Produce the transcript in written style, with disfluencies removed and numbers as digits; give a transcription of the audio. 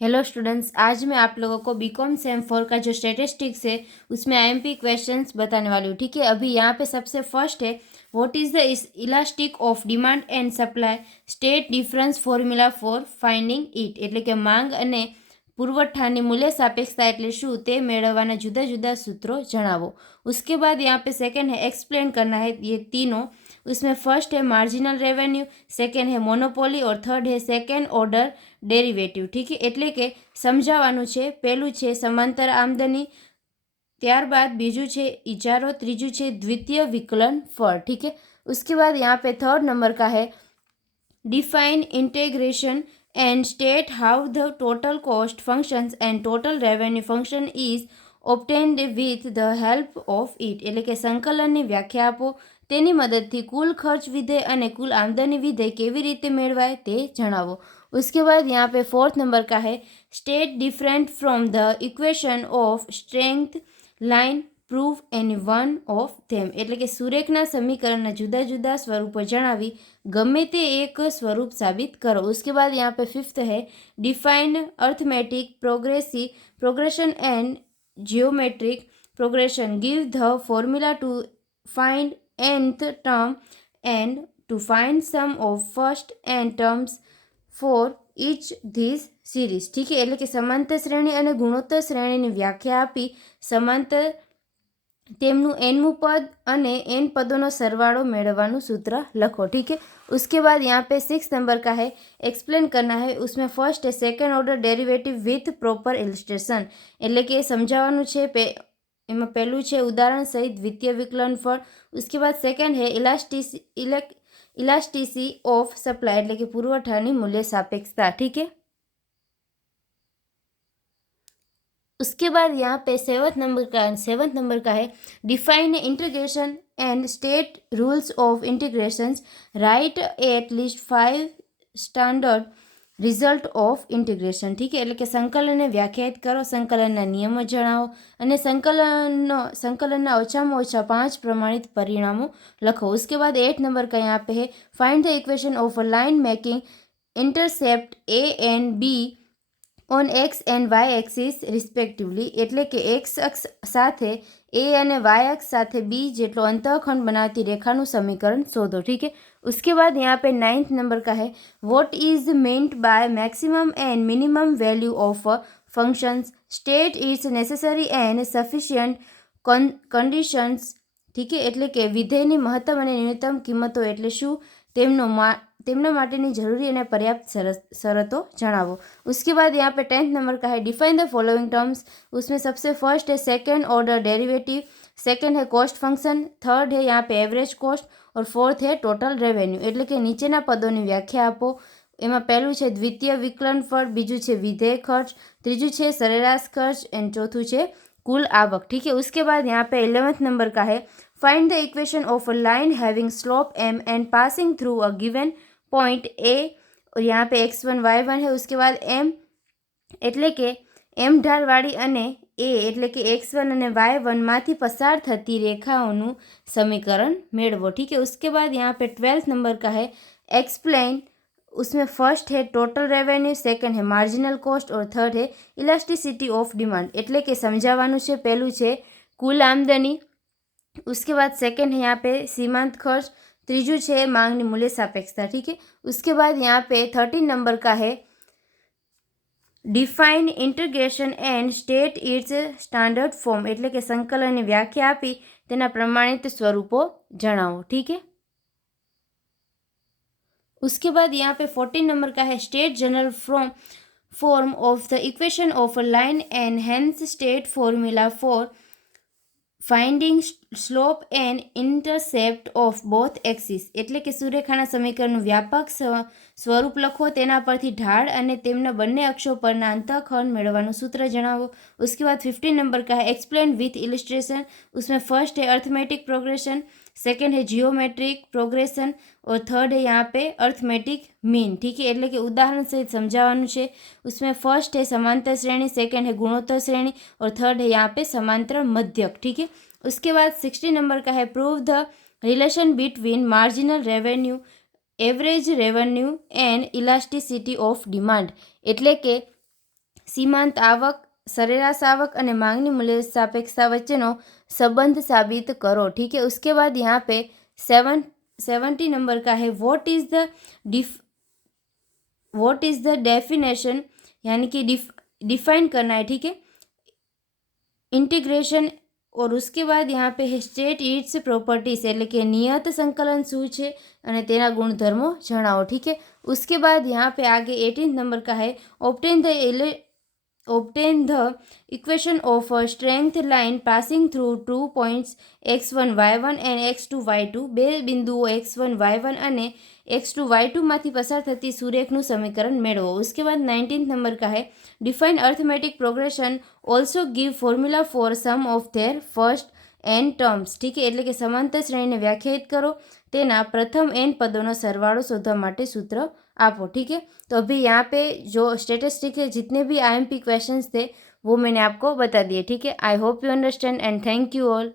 Hello students, आज मैं आप लोगों को बीकॉम सेम 4 का जो स्टैटिस्टिक्स है उसमें आईएमपी क्वेश्चंस बताने वाली हूँ। ठीक है, अभी यहाँ पे सबसे फर्स्ट है, what is the elastic of demand and supply state difference formula for finding it, એટલે કે માંગ અને પુરવઠાની મૂલ્ય સાપેક્ષતા એટલે શું તે મેળવવાના જુદા જુદા सूत्रों जણાવો। उसके बाद यहाँ पे सेकंड है एक्सप्लेन करना है ये तीनों। उसमें फर्स्ट है मार्जिनल रेवेन्यू, सेकंड है मोनोपोली और थर्ड है सेकंड ऑर्डर डेरिवेटिव। ठीक है, એટલે કે સમજાવવાનું છે। પહેલું છે સમાંતર આમદની, ત્યારબાદ બીજું છે ઇજારો, ત્રીજું છે દ્વિતીય વિકलन ફળ। ठीक है, उसके बाद यहाँ पे थर्ड नंबर का है define integration and state how the total cost functions and total revenue function is obtained with the help of it, એટલે કે સંકલનની વ્યાખ્યા આપો, તેની મદદથી કુલ ખર્ચ વિધેય અને કુલ આમદની વિધેય કેવી રીતે મેળવાય તે જણાવો। उसके बाद यहाँ पे फोर्थ नंबर का है state different from the equation of strength line prove any one of them, એટલે કે સુરેખના સમીકરણના જુદા જુદા સ્વરૂપો જણાવી ગમે તે એક સ્વરૂપ સાબિત કરો। उसके बाद यहाँ पे फिफ्थ है define arithmetic progression and geometric progression, give the formula to find nth term and to find sum of first N terms for each this series. ठीक है, એટલે કે સમાંતર શ્રેણી અને ગુણોત્તર શ્રેણીની વ્યાખ્યા આપી સમાંતર તેમનું એનમું પદ અને એન પદોનો સરવાળો મેળવવાનું सूत्र લખો। ठीक है, उसके बाद यहाँ पे 6 नंबर का है एक्सप्लेन करना है। उसमें फर्स्ट है second order derivative with proper illustration, એટલે કે સમજાવવાનું છે। એમાં પહેલું છે ઉદાહરણ સહિત દ્વિતીય વિકલન ફળ। उसके बाद सेकंड है इलास्टिसी ऑफ सप्लाई, એટલે કે પુરવઠાની મૂલ્ય સાપેક્ષતા। ठीक है, उसके बाद यहाँ पे सेवंथ नंबर का है define integration and state rules of integrations, right at least 5 standard result of integration. ठीक है, એટલે કે સંકલનને વ્યાખ્યાયિત કરો, સંકલનના નિયમો જણાવો અને સંકલનના ઓછામાં ઓછા 5 પ્રમાણિત પરિણામો લખો। उसके बाद 8 नंबर का यहाँ पे है find the equation of a line making intercept A and B on X and Y axis respectively, એટલે કે એક્સ અક્ષ સાથે એ અને વાય અક્ષ સાથે બી જેટલો અંતઃખંડ બનાવતી રેખાનું સમીકરણ શોધો। ठीक है, उसके बाद यहाँ पे 9th नंबर का है what is meant by maximum and minimum value of functions, state it's necessary and sufficient conditions. ठीक है, એટલે કે વિધેયની મહત્તમ અને ન્યૂનતમ કિંમતો એટલે શું તેમના માટેની જરૂરી અને પર્યાપ્ત શરતો જણાવો। उसके बाद यहाँ पे 10th नंबर का है डिफाइन द फॉलोइंग टर्म्स। उसमें सबसे फर्स्ट है सेकंड ऑर्डर डेरिवेटिव, सेकंड है कॉस्ट फंक्शन, थर्ड है यहाँ पे एवरेज कॉस्ट और फोर्थ है टोटल रेवेन्यू, એટલે કે નીચેના પદોની વ્યાખ્યા આપો। એમાં પહેલું છે દ્વિતીય વિકલન ફળ, બીજું છે વિધેય ખર્ચ, ત્રીજું છે સરેરાશ ખર્ચ એન્ડ ચોથું છે कुल आवक। ठीक है, उसके बाद यहाँ पे 11th नंबर का है find the equation of a line having slope m and passing through a given point A, और यहाँ पे x1 y1 है। उसके बाद m એટલે કે m ઢાળવાળી અને a એટલે કે x1 અને y1 માંથી પસાર થતી રેખાઓનું સમીકરણ મેળવો। ठीक है, उसके बाद यहाँ पे 12th नंबर का है एक्सप्लेन। उसमें फर्स्ट है टोटल रेवेन्यू, सेकंड है मार्जिनल कॉस्ट और थर्ड है इलास्टिसिटी ऑफ डिमांड, એટલે કે સમજાવવાનું છે। પહેલું છે કુલ આમદની, उसके बाद सेकंड है यहाँ पे सीमांत खर्च, ત્રીજું છે માંગની મૂલ્ય સાપેક્ષતા। ठीक है, उसके बाद यहाँ पे 13 नंबर का है define integration and state it's standard form, એટલે કે સંકલનની વ્યાખ્યા આપી તેના પ્રમાણિત સ્વરૂપો જણાવો। ठीक है, उसके बाद यहाँ पे 14 नंबर का है state general form of the equation of a line and hence state formula for finding slope and intercept of both axis, એટલે કે સુરેખાના સમીકરણનું વ્યાપક સ્વરૂપ લખો, તેના પરથી ઢાળ અને તેમના બંને અક્ષો પરના અંતઃખંડ મેળવવાનું સૂત્ર જણાવો। उसके बाद 15 नंबर का है एक्सप्लेन विथ इलिस्ट्रेशन। उसमें फर्स्ट है अर्थमेटिक प्रोग्रेशन, सेकंड है जियोमेट्रिक प्रोग्रेशन और थर्ड है यहाँ पे अर्थमेटिक मीन। ठीक है, એટલે કે ઉદાહરણ સહિત સમજાવવાનું છે। उसमें फर्स्ट है समांतर श्रेणी, सेकंड है गुणोत्तर श्रेणी और थर्ड है यहाँ पे समांतर मध्यक। ठीक है, उसके बाद 60 नंबर का है prove the relation between marginal revenue, average revenue and elasticity of demand, એટલે કે सीमांत आवक, सरेराश आवक और मांगनी मूल्य सापेक्षता वच्चेनो संबंध साबित करो। ठीक है। उसके बाद यहाँ पे 70 नंबर का है व्हाट इज द डेफिनेशन, यानी कि डिफाइन करना है। ठीक है, इंटीग्रेशन। और उसके बाद यहाँ पे है स्टेट इट्स प्रॉपर्टीज, એટલે કે નિયત સંકલન શું છે અને તેના ગુણધર્મો જણાવો। ठीक है। उसके बाद यहाँ पे आगे 18 नंबर का है obtain the equation of a strength line passing through 2 points x1 y1 and x2 y2, બે બિંદુઓ x1 y1 અને x2 y2 માંથી પસાર થતી સુરેખનું સમીકરણ મેળવો। उसके बाद 19 नंबर का है define arithmetic progression also give formula for sum of their first n terms. ठीक है, એટલે કે સમાંતર શ્રેણીને વ્યાખ્યાયિત કરો, તેના પ્રથમ n પદોનો સરવાળો શોધવા માટે सूत्र आपो। ठीक है, तो अभी यहाँ पे जो स्टेटिस्टिक है, जितने भी IMP क्वेश्चंस थे वो मैंने आपको बता दिए। ठीक है, I hope you understand and thank you all.